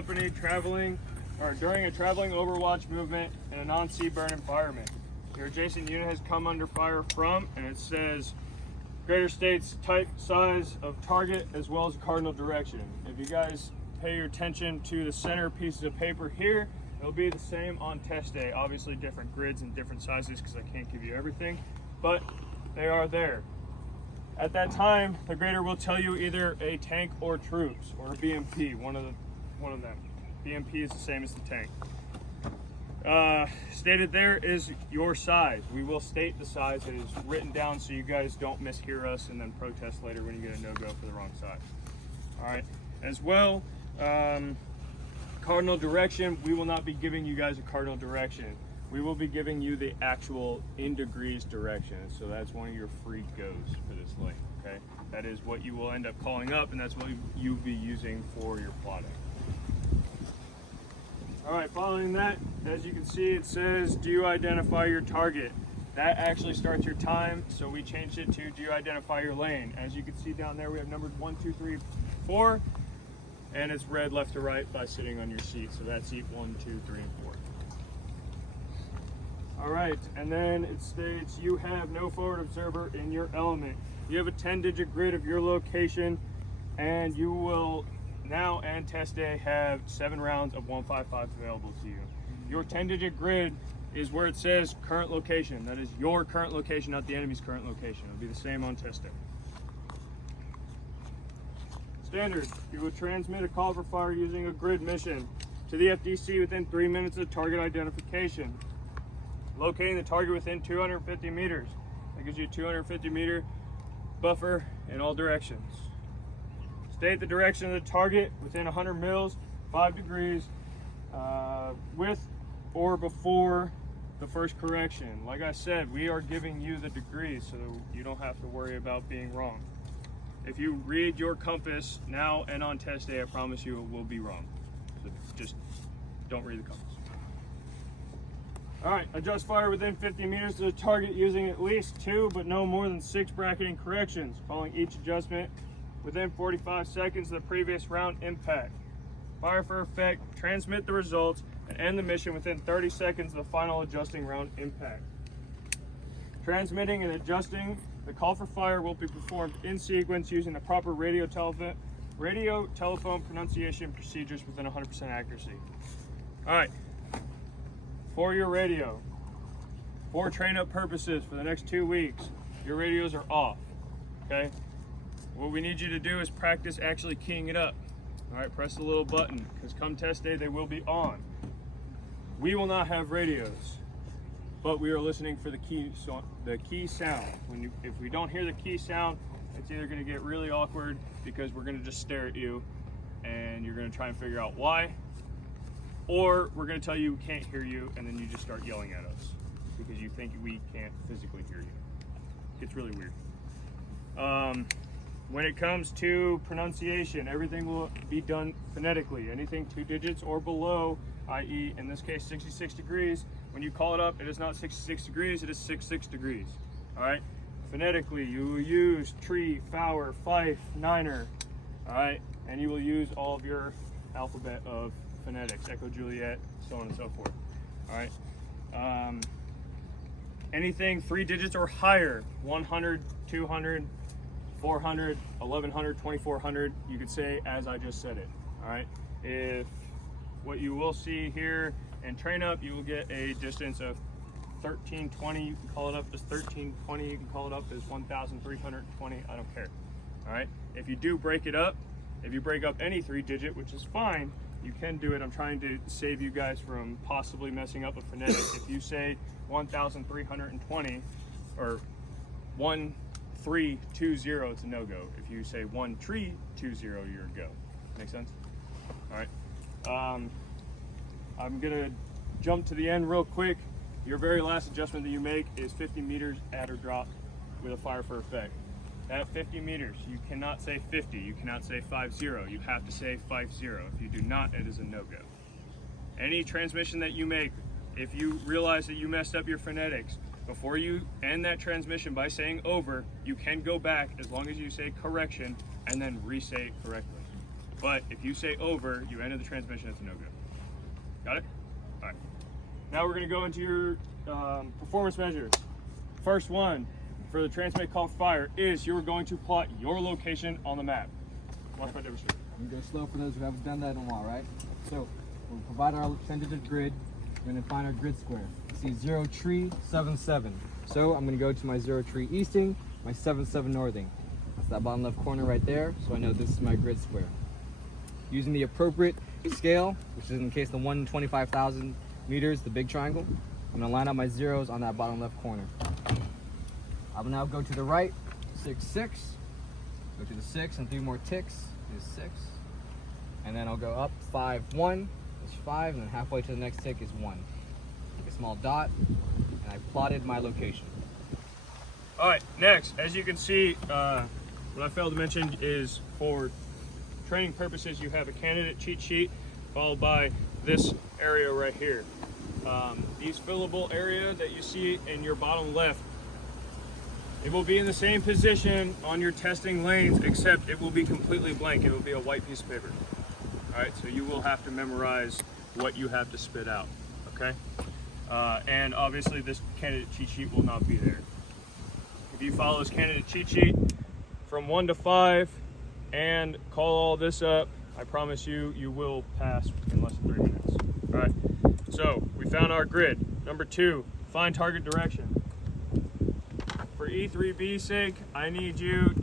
company traveling or during a traveling overwatch movement in a non-sea-burn environment. Your adjacent unit has come under fire from, and it says greater states type, size of target, as well as cardinal direction. If you guys pay your attention to the center pieces of paper here, it'll be the same on test day. Obviously different grids and different sizes because I can't give you everything, but they are there. At that time, the grader will tell you either a tank or troops or a BMP, one of them. BMP is the same as the tank. Stated there is your size. We will state the size that is written down so you guys don't mishear us and then protest later when you get a no-go for the wrong size. All right, as well, cardinal direction, we will not be giving you guys a cardinal direction. We will be giving you the actual in degrees direction. So that's one of your free goes for this link, okay? That is what you will end up calling up, and that's what you'll be using for your plotting. All right, following that, as you can see, it says, do you identify your target? That actually starts your time, so we changed it to, do you identify your lane? As you can see down there, we have numbers 1, 2, 3, 4, and it's read left to right by sitting on your seat. So that's seat 1, 2, 3, and 4. All right, and then it states you have no forward observer in your element. You have a 10-digit grid of your location, and you will now and test day have 7 rounds of 155 available to you. Your 10-digit grid is where it says current location. That is your current location, not the enemy's current location. It'll be the same on test day. Standard, you will transmit a call for fire using a grid mission to the FDC within 3 minutes of target identification. Locating the target within 250 meters. That gives you a 250 meter buffer in all directions. State the direction of the target within 100 mils, 5 degrees, with or before the first correction. Like I said, we are giving you the degrees so you don't have to worry about being wrong. If you read your compass now and on test day, I promise you it will be wrong. So just don't read the compass. All right, adjust fire within 50 meters to the target using at least 2 but no more than 6 bracketing corrections, following each adjustment within 45 seconds of the previous round impact. Fire for effect, transmit the results, and end the mission within 30 seconds of the final adjusting round impact. Transmitting and adjusting the call for fire will be performed in sequence using the proper radio telephone pronunciation procedures within 100% accuracy. All right. For your radio, for train-up purposes for the next 2 weeks, your radios are off, okay? What we need you to do is practice actually keying it up. All right, press the little button, because come test day, they will be on. We will not have radios, but we are listening for the key sound. If we don't hear the key sound, it's either gonna get really awkward because we're gonna just stare at you and you're gonna try and figure out why, or we're going to tell you we can't hear you, and then you just start yelling at us because you think we can't physically hear you. It's really weird. When it comes to pronunciation, everything will be done phonetically. Anything 2 digits or below, i.e. in this case 66 degrees, when you call it up, it is not 66 degrees, it is 66 degrees. All right? Phonetically, you will use tree, flower, fife, niner, all right? And you will use all of your alphabet of phonetics, Echo, Juliet, so on and so forth. All right. Anything 3 digits or higher, 100, 200, 400, 1100, 2400, you could say as I just said it. All right. If what you will see here and train up, you will get a distance of 1320. You can call it up as 1320. You can call it up as 1320. I don't care. All right. If you do break it up, if you break up any 3 digit, which is fine, you can do it. I'm trying to save you guys from possibly messing up a phonetic. If you say 1,320 or 1320, it's a no-go. If you say 1320, you're a go. Make sense? All right. I'm gonna jump to the end real quick. Your very last adjustment that you make is 50 meters add or drop with a fire for effect. At 50 meters, you cannot say 50, you cannot say 50, you have to say 50. If you do not, it is a no-go. Any transmission that you make, if you realize that you messed up your phonetics, before you end that transmission by saying over, you can go back as long as you say correction and then re-say it correctly. But if you say over, you enter the transmission, it's a no-go. Got it? All right. Now we're gonna go into your performance measures. First one for the transmit call for fire is you're going to plot your location on the map. Watch my demonstration. I'm gonna go slow for those who haven't done that in a while, right? So we'll provide our tentative grid. We're gonna find our grid square. See 0 tree 7 7. So I'm gonna go to my 0 tree easting, my 7 7 northing. That's that bottom left corner right there. So I know this is my grid square. Using the appropriate scale, which is in the case of the 125,000 meters, the big triangle, I'm gonna line up my zeros on that bottom left corner. I will now go to the right, 6 6. Go to the 6 and 3 more ticks is 6. And then I'll go up 5 1 is 5, and then halfway to the next tick is 1. Take a small dot, and I plotted my location. All right, next, as you can see, what I failed to mention is for training purposes, you have a candidate cheat sheet followed by this area right here. These fillable area that you see in your bottom left, it will be in the same position on your testing lanes, except it will be completely blank. It will be a white piece of paper. All right, so you will have to memorize what you have to spit out, okay? And obviously this candidate cheat sheet will not be there. If you follow this candidate cheat sheet from 1 to 5 and call all this up, I promise you, you will pass in less than 3 minutes. All right, so we found our grid. Number 2, find target direction. For E3B's sake, I need you